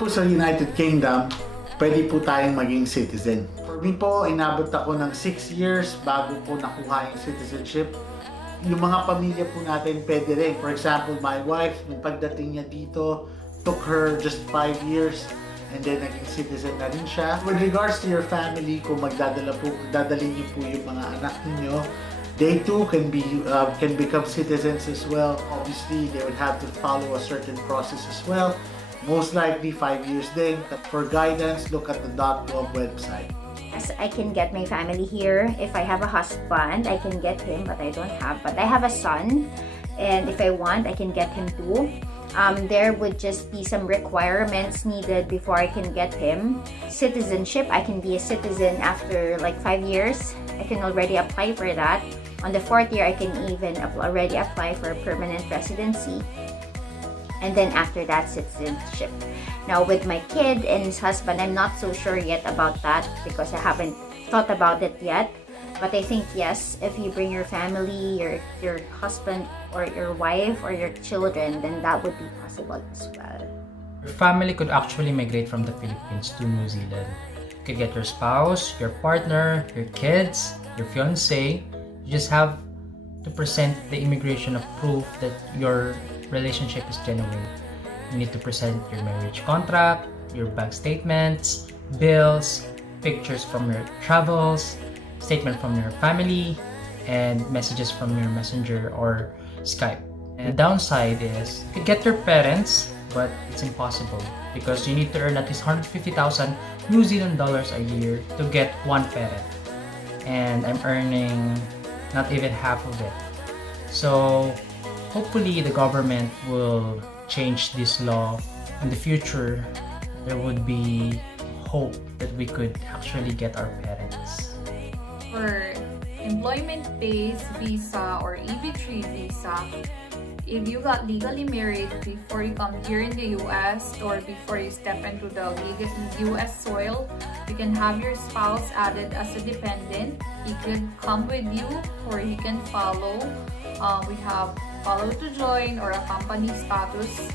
Po sa United Kingdom, pwede po tayong maging citizen. For me po, inabot ako ng 6 years bago po nakuha yung citizenship. Yung mga pamilya po natin pwede rin. For example, my wife, nung pagdating niya dito, took her just 5 years and then naging citizen na rin siya. With regards to your family, kung dadalhin niyo po yung mga anak niyo, they too can become citizens as well. Obviously, they would have to follow a certain process as well. Most likely 5 years din. For guidance, look at the .gov website. Yes, I can get my family here. If I have a husband, I can get him, but I don't have. But I have a son, and if I want, I can get him too. There would just be some requirements needed before I can get him. Citizenship, I can be a citizen after like 5 years. I can already apply for that. On the 4th year, I can even already apply for permanent residency. And then after that, citizenship. Now with my kid and his husband, I'm not so sure yet about that because I haven't thought about it yet. But I think yes, if you bring your family, your husband or your wife or your children, then that would be possible as well. Your family could actually migrate from the Philippines to New Zealand. You could get your spouse, your partner, your kids, your fiancé. You just have to present the immigration of proof that your relationship is genuine. You need to present your marriage contract, your bank statements, bills, pictures from your travels, statement from your family, and messages from your messenger or Skype. And the downside is you could get your parents, but it's impossible because you need to earn at least 150,000 New Zealand dollars a year to get one parent. And I'm earning not even half of it. So hopefully the government will change this law in the future. There would be hope that we could actually get our parents. For employment-based visa or EB3 visa, if you got legally married before you come here in the US or before you step into the US soil, you can have your spouse added as a dependent. He could come with you or he can follow. We have follow to join or a company status.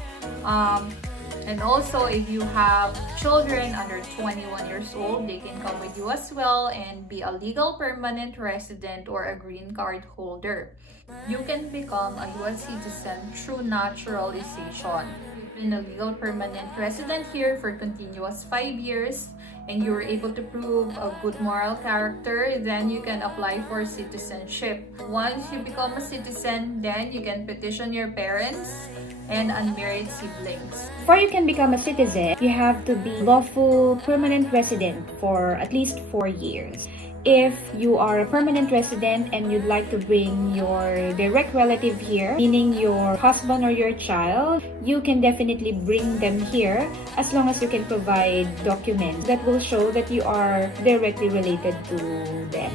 And also, if you have children under 21 years old, they can come with you as well and be a legal permanent resident or a green card holder. You can become a US citizen through naturalization. You've been a legal permanent resident here for continuous 5 years and you were able to prove a good moral character, then you can apply for citizenship. Once you become a citizen, then you can petition your parents and unmarried siblings. Before you can become a citizen, you have to be lawful permanent resident for at least 4 years. If you are a permanent resident and you'd like to bring your direct relative here, meaning your husband or your child, you can definitely bring them here as long as you can provide documents that will show that you are directly related to them.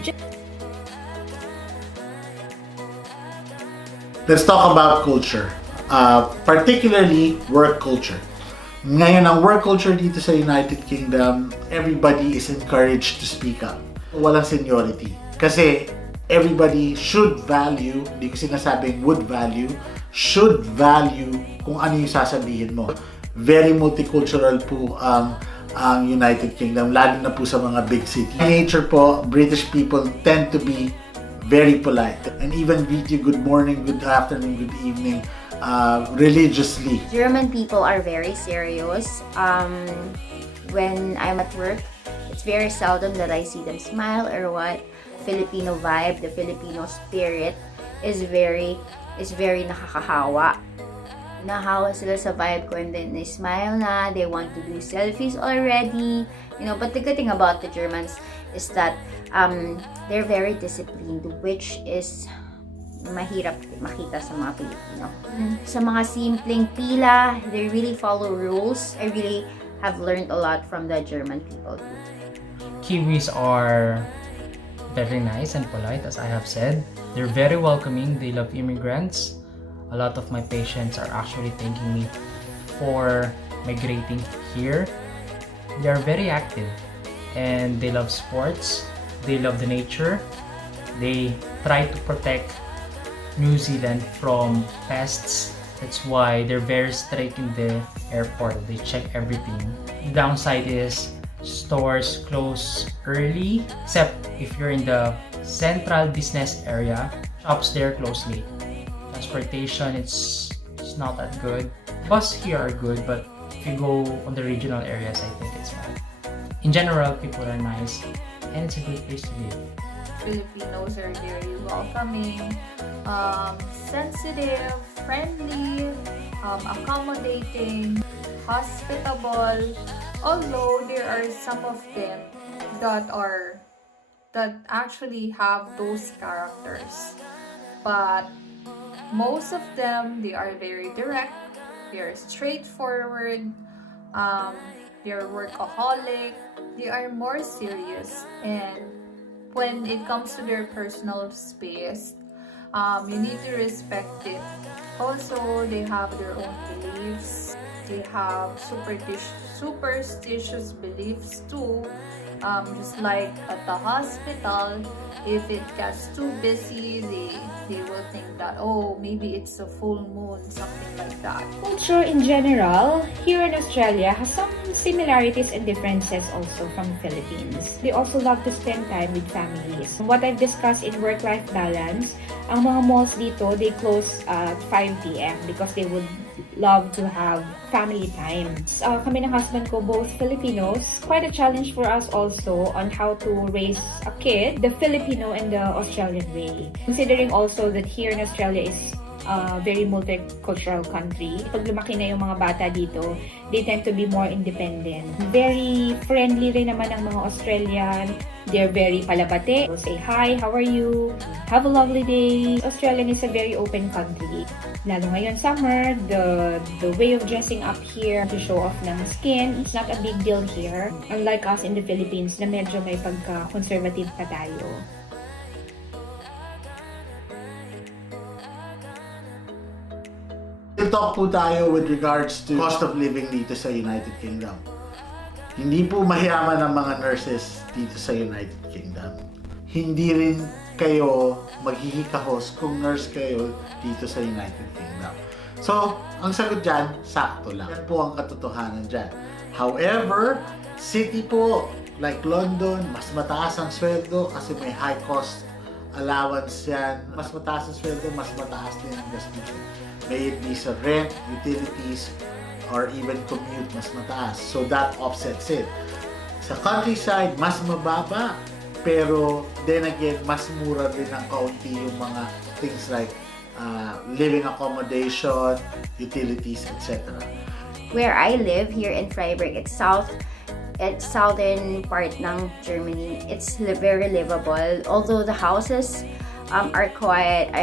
Let's talk about culture. Particularly work culture. Ngayon, ang work culture dito sa United Kingdom, everybody is encouraged to speak up. Walang seniority. Kasi everybody should value, hindi ko sinasabing would value, should value kung ano yung sasabihin mo. Very multicultural po ang United Kingdom, lalo na po sa mga big city. By nature po, British people tend to be very polite and even greet you good morning, good afternoon, good evening, religiously. German people are very serious. When I'm at work, it's very seldom that I see them smile or what. Filipino vibe, the Filipino spirit is very nakakahawa. Nahawa sila sa vibe ko and then they smile na, they want to do selfies already. You know, but the good thing about the Germans is that they're very disciplined, which is mahirap makita sa mga Pilipino. Sa mga simpleng pila, they really follow rules. I really have learned a lot from the German people too. Kiwis are very nice and polite, as I have said. They're very welcoming. They love immigrants. A lot of my patients are actually thanking me for migrating here. They are very active and they love sports. They love the nature. They try to protect New Zealand from pests That's why they're very strict in the airport. They check everything. The downside is stores close early, except if you're in the central business area. Shops there close late. Transportation, it's not that good. Bus here are good, but if you go on the regional areas, I think it's bad. In general, people are nice, and it's a good place to live. Filipinos are very welcoming, sensitive, friendly, accommodating, hospitable. Although there are some of them that actually have those characters, but most of them, they are very direct, they are straightforward, they're workaholic, they are more serious, and when it comes to their personal space, you need to respect it. Also, they have their own beliefs. They have superstitious beliefs too. Just like at the hospital, if it gets too busy, they will think that, oh, maybe it's a full moon, something like that. Culture in general here in Australia has some similarities and differences also from Philippines. They also love to spend time with families. What I've discussed in work-life balance, ang mga malls dito, they close at 5 p.m. because they would love to have family time. Kami ng husband ko, both Filipinos. Quite a challenge for us also on how to raise a kid, the Filipino and the Australian way. Considering also that here in Australia is a very multicultural country. Pag lumaki na yung mga bata dito, they tend to be more independent. Very friendly rin naman ang mga Australian. They're very palabate. They'll say, hi, how are you? Have a lovely day. Australia is a very open country. Lalo ngayon summer, the way of dressing up here to show off ng skin, it's not a big deal here. Unlike us in the Philippines na medyo may pagka-conservative pa tayo. Talk po tayo with regards to cost of living dito sa United Kingdom. Hindi po mayaman ang mga nurses dito sa United Kingdom. Hindi rin kayo maghihikahos kung nurse kayo dito sa United Kingdom. So, ang sagot dyan, sakto lang. Yan po ang katotohanan dyan. However, city po, like London, mas mataas ang sweldo kasi may high cost allowance yan. Mas mataas ang sweldo, mas mataas din ang gastusin. May it be sa rent, utilities, or even commute, mas mataas. So that offsets it. Sa countryside, mas mababa, pero then again, mas mura din ng kaunti yung mga things like living accommodation, utilities, etc. Where I live here in Freiburg, it's southern part ng Germany. It's very livable. Although the houses are quiet,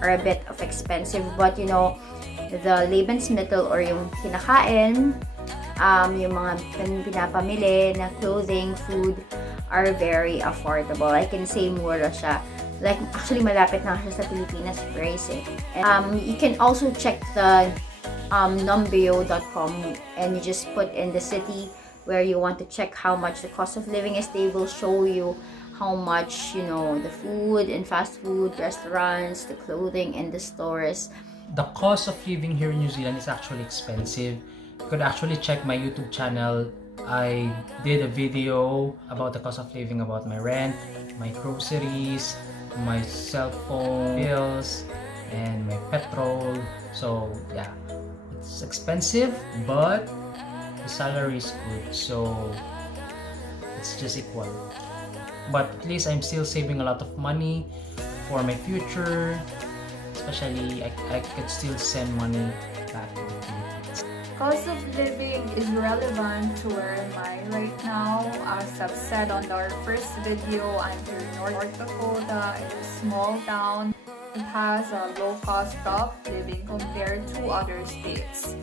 are a bit of expensive, but you know, the Lebensmittel or yung kinakain, yung mga pinapamili na clothing, food are very affordable. I can say mura siya. Like, actually malapit na siya sa Pilipinas price eh. You can also check the numbeo.com and you just put in the city where you want to check how much the cost of living is. They will show you how much, you know, the food and fast food, restaurants, the clothing in the stores. The cost of living here in New Zealand is actually expensive. You could actually check my YouTube channel. I did a video about the cost of living, about my rent, my groceries, my cell phone bills, and my petrol. So yeah, it's expensive, but the salary is good, so it's just equal. But at least I'm still saving a lot of money for my future. Especially, I could still send money back to the Philippines. Cost of living is relevant to where am I right now. As I've said on our first video, I'm here in North Dakota, in a small town. It has a low cost of living compared to other states.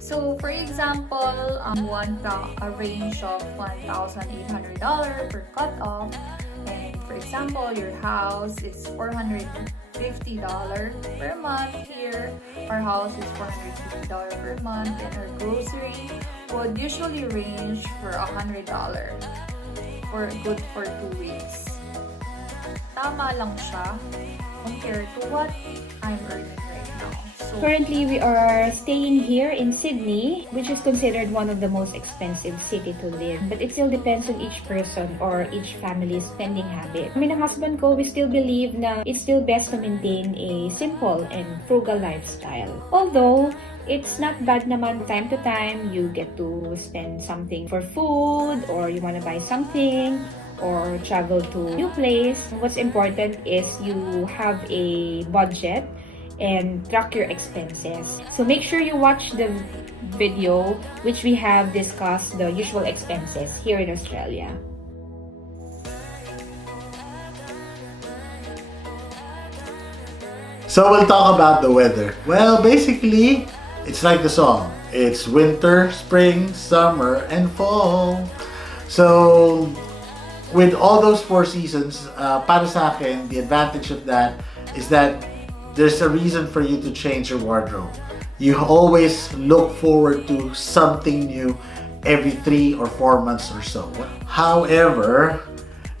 So, for example, want a range of $1,800 per cut-off, and for example, your house is $450 per month here. Our house is $450 per month, and our grocery would usually range for $100 for 2 weeks. Tama lang siya. compared to what I'm earning right now. So, Currently, we are staying here in Sydney, which is considered one of the most expensive city to live. But it still depends on each person or each family's spending habit. Kami ng husband ko, we still believe na it's still best to maintain a simple and frugal lifestyle. Although, it's not bad naman time to time, you get to spend something for food or you want to buy something or travel to a new place. What's important is you have a budget and track your expenses. So make sure you watch the video which we have discussed the usual expenses here in Australia. So we'll talk about the weather. Well, basically, it's like the song. It's winter, spring, summer, and fall. So, with all those 4 seasons, para sa akin, the advantage of that is that there's a reason for you to change your wardrobe. You always look forward to something new every 3 or 4 months or so. However,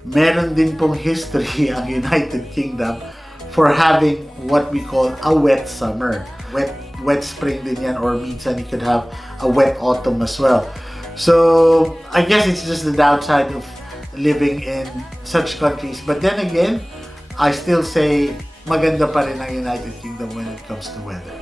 meron din pong history ang United Kingdom for having what we call a wet summer. Wet spring din yan, or minsan you could have a wet autumn as well. So, I guess it's just the downside of living in such countries. But then again, I still say maganda pa rin ang United Kingdom when it comes to weather.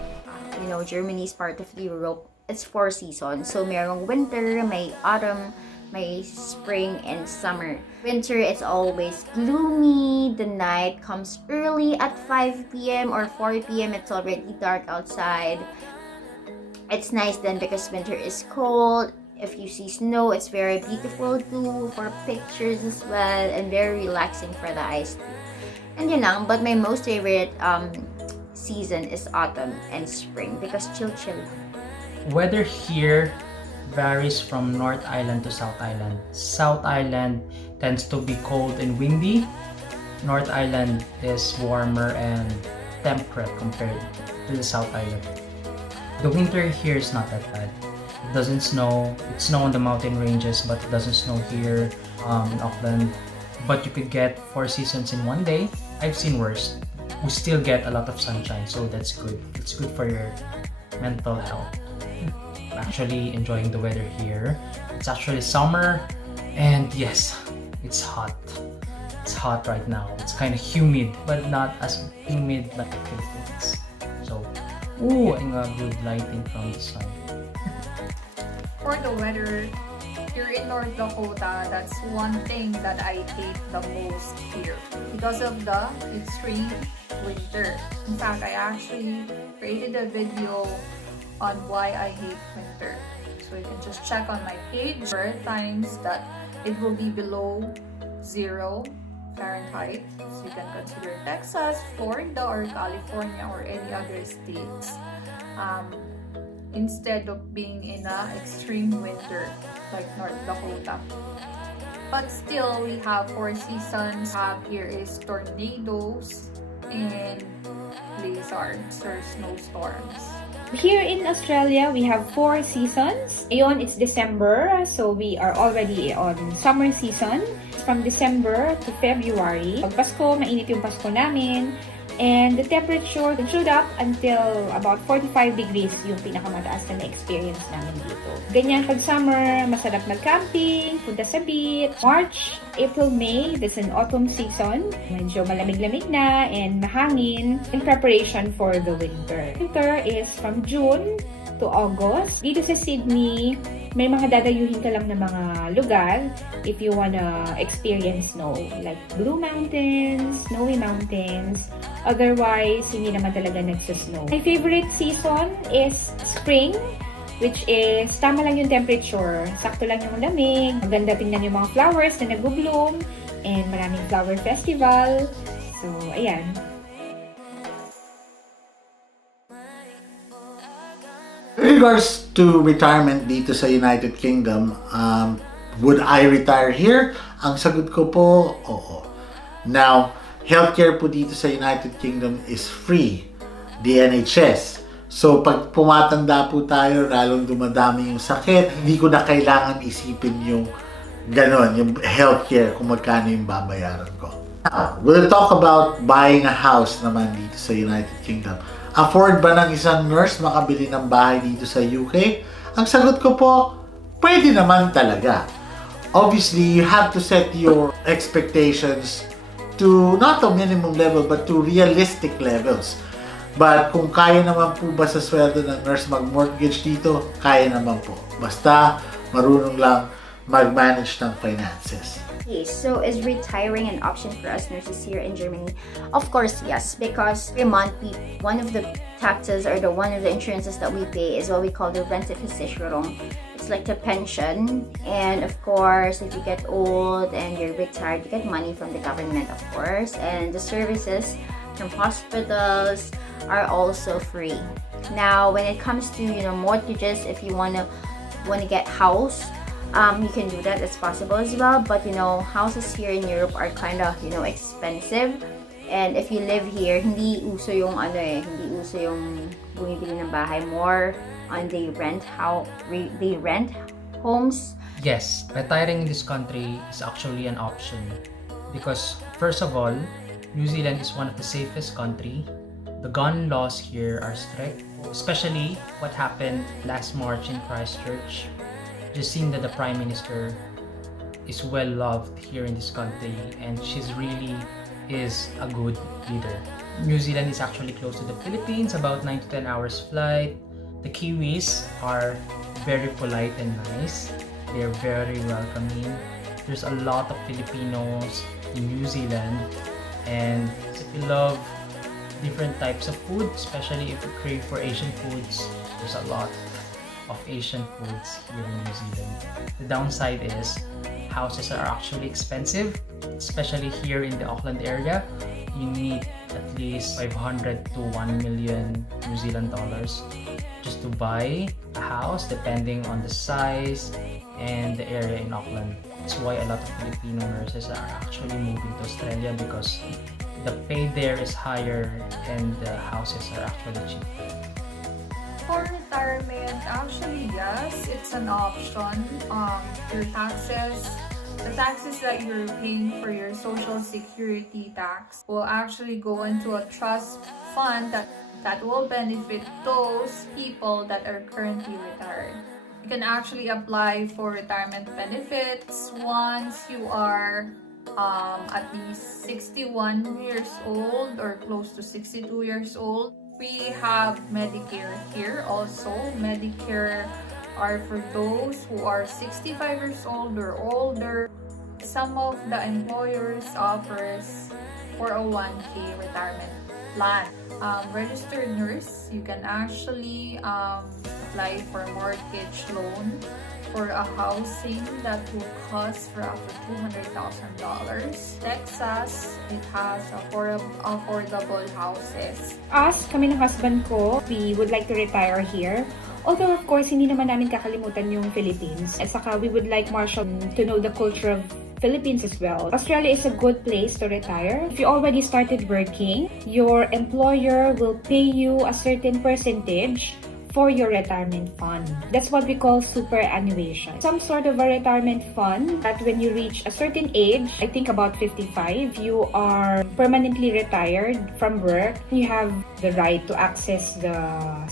You know, Germany is part of Europe. It's 4 seasons. So, merong winter, may autumn, may spring, and summer. Winter, it's always gloomy. The night comes early at 5 p.m. or 4 p.m. It's already dark outside. It's nice then because winter is cold. If you see snow, it's very beautiful too for pictures as well, and very relaxing for the eyes too. And yun lang, but my most favorite season is autumn and spring because chill. Weather here varies from North Island to South Island. South Island tends to be cold and windy. North Island is warmer and temperate compared to the South Island. The winter here is not that bad. It doesn't snow. It snows on the mountain ranges, but it doesn't snow here in Auckland. But you could get 4 seasons in one day. I've seen worse. We still get a lot of sunshine, so that's good. It's good for your mental health. Actually enjoying the weather here. It's actually summer, and yes, it's hot. It's hot right now. It's kind of humid, but not as humid like the Philippines. So, getting a good lighting from the sun. for the weather, here in North Dakota, that's one thing that I hate the most here because of the extreme winter. In fact, I actually created a video on why I hate winter. So you can just check on my page. There are times that it will be below 0 Fahrenheit. So you can consider Texas, Florida, or California, or any other states. Instead of being in an extreme winter like North Dakota. But still, we have 4 seasons. Here is tornadoes and blizzards or snowstorms. Here in Australia, we have 4 seasons. Ngayon, it's December, so we are already on summer season. From December to February. Pag Pasko, mainit yung Pasko namin. And the temperature can shoot up until about 45 degrees yung pinakamataas na na-experience namin dito. Ganyan pag summer, masarap mag-camping, punta sa beach. March, April, May, that's an autumn season. Medyo malamig-lamig na and mahangin in preparation for the winter. Winter is from June to August. Dito sa Sydney, may mga dadayuhin ka lang na mga lugar if you wanna experience snow. Like Blue Mountains, Snowy Mountains. Otherwise, hindi naman talaga nagsasnow. My favorite season is spring, which is tama lang yung temperature. Sakto lang yung lamig. Maganda tingnan yung mga flowers na nag-bloom. And maraming flower festival. So, ayan. In regards to retirement dito sa United Kingdom, would I retire here? Ang sagot ko po, oo. Now, healthcare po dito sa United Kingdom is free. The NHS. So, pag pumatanda po tayo, lalong dumadami yung sakit, hindi ko na kailangan isipin yung ganon, yung healthcare, kung magkano yung babayaran ko. We'll talk about buying a house naman dito sa United Kingdom. Afford ba ng isang nurse makabili ng bahay dito sa UK? Ang sagot ko po, pwede naman talaga. Obviously, you have to set your expectations to not a minimum level but to realistic levels. But kung kaya naman po ba sa sweldo ng nurse mag-mortgage dito, kaya naman po. Basta marunong lang mag-manage ng finances. Okay, so is retiring an option for us nurses here in Germany? Of course, yes, because every month one of the taxes or one of the insurances that we pay is what we call the Renteversicherung. It's like the pension, and of course, if you get old and you're retired, you get money from the government, of course, and the services from hospitals are also free. Now, when it comes to mortgages, if you wanna get house. You can do that, it's possible as well, but houses here in Europe are kind of expensive, and if you live here, hindi uso yung bumibili ng bahay, more on the rent homes. Yes, retiring in this country is actually an option because first of all, New Zealand is one of the safest country. The gun laws here are strict, especially what happened last March in Christchurch. Just seeing that the Prime Minister is well loved here in this country and she's really is a good leader. New Zealand is actually close to the Philippines, about 9 to 10 hours flight. The Kiwis are very polite and nice. They're very welcoming. There's a lot of Filipinos in New Zealand, and if you love different types of food, especially if you crave for Asian foods, there's a lot of Asian foods here in New Zealand. The downside is houses are actually expensive, especially here in the Auckland area. You need at least 500 to 1 million New Zealand dollars just to buy a house, depending on the size and the area in Auckland. That's why a lot of Filipino nurses are actually moving to Australia, because the pay there is higher and the houses are actually cheaper. For retirement, actually, yes, it's an option. Your the taxes that you're paying for your social security tax will actually go into a trust fund that will benefit those people that are currently retired. You can actually apply for retirement benefits once you are at least 61 years old or close to 62 years old. We have Medicare here also. Medicare are for those who are 65 years old or older. Some of the employers offers 401k retirement plan. Registered nurse, you can actually apply for mortgage loan for a housing that will cost for up to $200,000. Texas, it has affordable houses. Us, kami ng husband ko, we would like to retire here. Although, of course, hindi naman namin kakalimutan yung Philippines. At saka, we would like Marshall to know the culture of Philippines as well. Australia is a good place to retire. If you already started working, your employer will pay you a certain percentage for your retirement fund. That's what we call superannuation. Some sort of a retirement fund that when you reach a certain age, I think about 55, you are permanently retired from work. You have the right to access the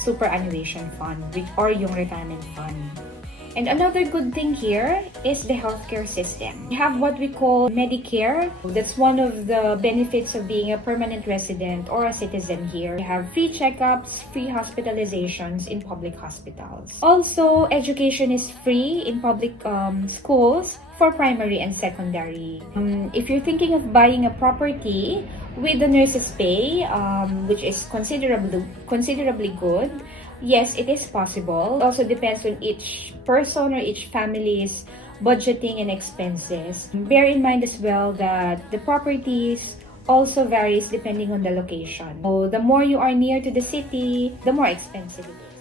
superannuation fund or yung retirement fund. And another good thing here is the healthcare system. We have what we call Medicare. That's one of the benefits of being a permanent resident or a citizen here. We have free checkups, free hospitalizations in public hospitals. Also, education is free in public schools for primary and secondary. If you're thinking of buying a property with the nurse's pay, which is considerably good, yes, it is possible. It also depends on each person or each family's budgeting and expenses. Bear in mind as well that the properties also varies depending on the location. So the more you are near to the city, the more expensive it is.